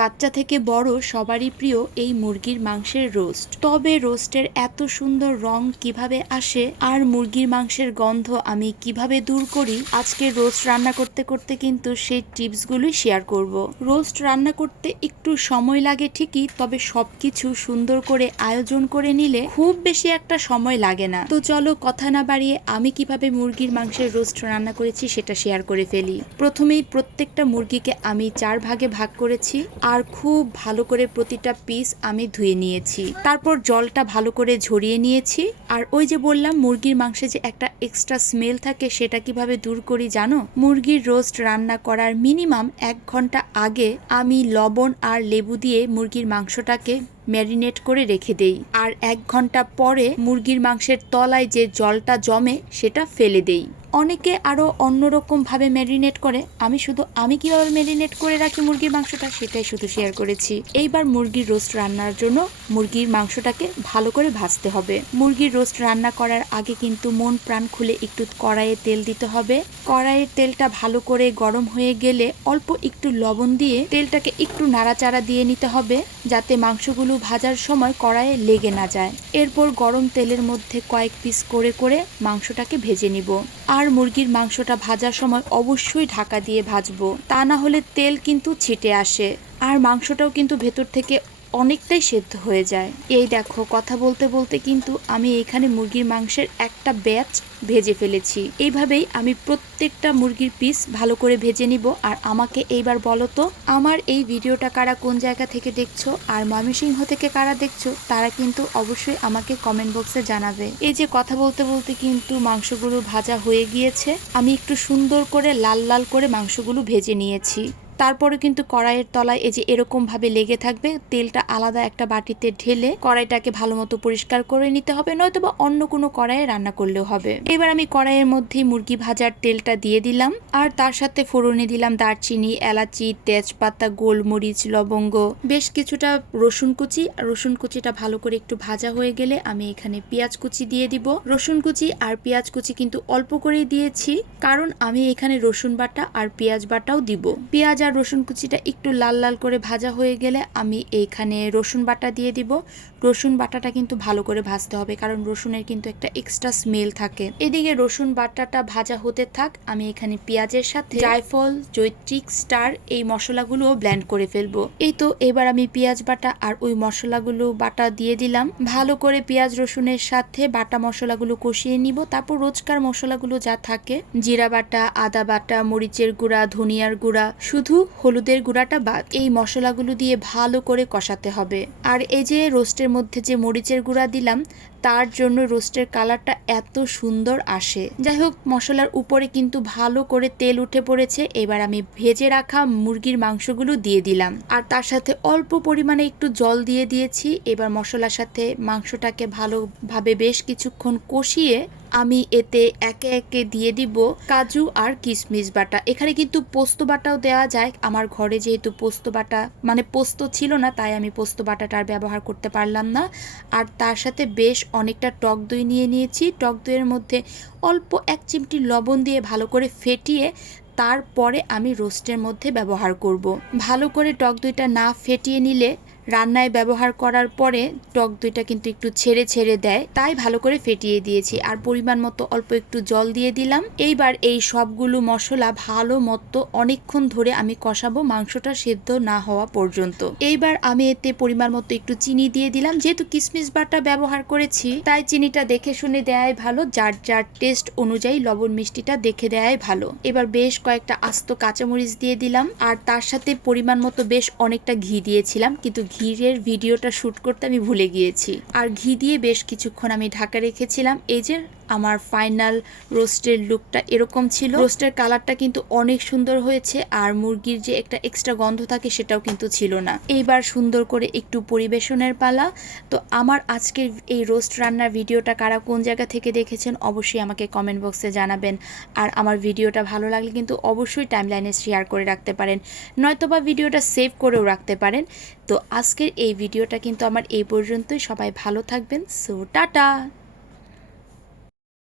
বাচ্চা থেকে বড় সবারই প্রিয় এই মুরগির মাংসের রোস্ট। তবে রোস্টের এত সুন্দর রং কীভাবে আসে আর মুরগির মাংসের গন্ধ আমি কীভাবে দূর করি, আজকে রোস্ট রান্না করতে করতে কিন্তু সেই টিপসগুলোই শেয়ার করব। রোস্ট রান্না করতে একটু সময় লাগে ঠিকই, তবে সবকিছু সুন্দর করে আয়োজন করে নিলে খুব বেশি একটা সময় লাগে না। তো চলো কথা না বাড়িয়ে আমি কীভাবে মুরগির মাংসের রোস্ট রান্না করেছি সেটা শেয়ার করে ফেলি। প্রথমেই প্রত্যেকটা মুরগিকে আমি চার ভাগে ভাগ করেছি। আর খুব ভালো করে প্রতিটা পিস আমি ধুয়ে নিয়েছি। তারপর জলটা ভালো করে ঝরিয়ে নিয়েছি। আর ওই যে বললাম, মুরগির মাংসে যে একটা এক্সট্রা স্মেল থাকে, সেটা কীভাবে দূর করি জানো? মুরগির রোস্ট রান্না করার মিনিমাম এক ঘণ্টা আগে আমি লবণ আর লেবু দিয়ে মুরগির মাংসটাকে ম্যারিনেট করে রেখে দেই। আর এক ঘণ্টা পরে মুরগির মাংসের তলায় যে জলটা জমে, সেটা ফেলে দেই। অনেকে আরও অন্যরকমভাবে ম্যারিনেট করে। আমি শুধু, আমি কীভাবে ম্যারিনেট করে রাখি মুরগির মাংসটা? সেটাই শুধু শেয়ার করেছি। এইবার মুরগির রোস্ট রান্নার জন্য মুরগির মাংসটাকে ভালো করে ভাজতে হবে। মুরগির রোস্ট রান্না করার আগে কিন্তু মন প্রাণ খুলে একটু কড়াইয়ে তেল দিতে হবে। কড়াইয়ের তেলটা ভালো করে গরম হয়ে গেলে অল্প একটু লবণ দিয়ে তেলটাকে একটু নাড়াচাড়া দিয়ে নিতে হবে, যাতে মাংসগুলো ভাজার সময় কড়াইয়ে লেগে না যায়। এরপর গরম তেলের মধ্যে কয়েক পিস করে করে মাংসটাকে ভেজে নিব। আর মুরগির মাংসটা ভাজার সময় অবশ্যই ঢাকা দিয়ে ভাজবো। তা না হলে তেল কিন্তু ছিটে আসে। আর মাংসটাও কিন্তু ভেতর থেকে অনেকটাই সেদ্ধ হয়ে যায়। এই দেখো, কথা বলতে বলতে কিন্তু আমি এখানে মুরগির মাংসের একটা ব্যাচ ভেজে ফেলেছি। এইভাবেই আমি প্রত্যেকটা মুরগির পিস ভালো করে ভেজে নিব। আর আমাকে এইবার বলো তো, আমার এই ভিডিওটা কারা কোন জায়গা থেকে দেখছ আর ময়মনসিংহ থেকে কারা দেখছ, তারা কিন্তু অবশ্যই আমাকে কমেন্ট বক্সে জানাবে। এই যে কথা বলতে বলতে কিন্তু মাংসগুলো ভাজা হয়ে গিয়েছে। আমি একটু সুন্দর করে লাল লাল করে মাংসগুলো ভেজে নিয়েছি। তারপরে কিন্তু কড়াইয়ের তলায় এই যে এরকম ভাবে লেগে থাকবে, তেলটা আলাদা একটা বাটিতে ঢেলে কড়াইটাকে ভালো মতো পরিষ্কার করে নিতে হবে নয়তো বা অন্য কোনো কড়াইয়ে রান্না করলেও হবে। এবার আমি কড়াইয়ের মধ্যে মুরগি ভাজার তেলটা দিয়ে দিলাম, আর তার সাথে ফোড়নে দিলাম দারচিনি, এলাচি, তেজপাতা, গোলমরিচ, লবঙ্গ, বেশ কিছুটা রসুন কুচি। রসুন কুচিটা ভালো করে একটু ভাজা হয়ে গেলে আমি এখানে পেঁয়াজ কুচি দিয়ে দিব। রসুন কুচি আর পেঁয়াজ কুচি কিন্তু অল্প করেই দিয়েছি, কারণ আমি এখানে রসুন বাটা আর পেঁয়াজ বাটাও দিব। পেঁয়াজ আর রসুন কুচিটা একটু লাল লাল করে ভাজা হয়ে গেলে আমি এইখানে রসুন বাটা দিয়ে দিব। রসুন বাটাটা কিন্তু ভালো করে ভাজতে হবে কারণ রসুনের কিন্তু একটা এক্সট্রা স্মেল থাকে। এদিকে রসুন বাটাটা ভাজা হতে থাক, আমি এখানে পেঁয়াজের সাথে জায়ফল, জৈত্রিক, স্টার এই মশলাগুলোও ব্ল্যান্ড করে ফেলব। এই তো এবার আমি পেঁয়াজ বাটা আর ওই মশলাগুলো বাটা দিয়ে দিলাম। ভালো করে পেঁয়াজ রসুনের সাথে বাটা মশলাগুলো কষিয়ে নিব। তারপর রোজকার মশলাগুলো যা থাকে, জিরা বাটা, আদা বাটা, মরিচের গুঁড়া, ধনিয়ার গুঁড়া, শুধু হলুদের গুঁড়াটা বাদ, এই মশলাগুলো দিয়ে ভালো করে কষাতে হবে। আর এই যে রোস্টের মধ্যে যে মরিচের গুঁড়া দিলাম তার জন্য রোস্টের কালারটা এত সুন্দর আসে। যাই হোক, মশলার উপরে কিন্তু ভালো করে তেল উঠে পড়েছে। এবার আমি ভেজে রাখা মুরগির মাংসগুলো দিয়ে দিলাম। আর তার সাথে অল্প পরিমাণে একটু জল দিয়ে দিয়েছি। এবার মশলার সাথে মাংসটাকে ভালোভাবে বেশ কিছুক্ষণ কষিয়ে আমি এতে একে একে দিয়ে দিব কাজু আর কিশমিশ বাটা। এখানে কিন্তু পোস্ত বাটাও দেওয়া যায়। আমার ঘরে যেহেতু পোস্ত বাটা মানে পোস্ত ছিল না, তাই আমি পোস্ত বাটাটা আর ব্যবহার করতে পারলাম না। আর তার সাথে বেশ অনেকটা টক দই নিয়ে নিয়েছি টক দইয়ের মধ্যে অল্প এক চিমটি লবণ দিয়ে ভালো করে ফেটিয়ে তারপরে আমি রোস্টের মধ্যে ব্যবহার করব। ভালো করে টক দইটা না ফেটিয়ে নিলে রান্নায় ব্যবহার করার পরে টক দইটা কিন্তু একটু ছেড়ে ছেড়ে দেয়, তাই ভালো করে ফেটিয়ে দিয়েছি। আর পরিমাণ মতো অল্প একটু জল দিয়ে দিলাম। এইবার এই সবগুলো মশলা ভালো মতো অনেকক্ষণ ধরে আমি কষাবো মাংসটা সেদ্ধ না হওয়া পর্যন্ত। এইবার আমি এতে পরিমাণ মতো একটু চিনি দিয়ে দিলাম। যেহেতু কিসমিস বাটা ব্যবহার করেছি, তাই চিনিটা দেখে শুনে দেয়াই ভালো। যার যার টেস্ট অনুযায়ী লবণ মিষ্টিটা দেখে দেয়াই ভালো। এবার বেশ কয়েকটা আস্ত কাঁচামরিচ দিয়ে দিলাম। আর তার সাথে পরিমাণ মতো বেশ অনেকটা ঘি দিয়েছিলাম। কিন্তু ঘিরের ভিডিওটা শ্যুট করতে আমি ভুলে গিয়েছি। আর ঘি দিয়ে বেশ কিছুক্ষণ আমি ঢাকা রেখেছিলাম। এই যে আমার ফাইনাল রোস্টের লুকটা এরকম ছিল। রোস্টের কালারটা কিন্তু অনেক সুন্দর হয়েছে আর মুরগির যে একটা এক্সট্রা গন্ধ থাকে সেটাও কিন্তু ছিল না। এইবার সুন্দর করে একটু পরিবেশনের পালা। তো আমার আজকের এই রোস্ট রান্নার ভিডিওটা কারা কোন জায়গা থেকে দেখেছেন অবশ্যই আমাকে কমেন্ট বক্সে জানাবেন। আর আমার ভিডিওটা ভালো লাগলে কিন্তু অবশ্যই টাইমলাইনে শেয়ার করে রাখতে পারেন। নয়তোবা ভিডিওটা সেভ করেও রাখতে পারেন। তো আজকের এই ভিডিওটা কিন্তু আমার এই পর্যন্তই। সবাই ভালো থাকবেন। So tata!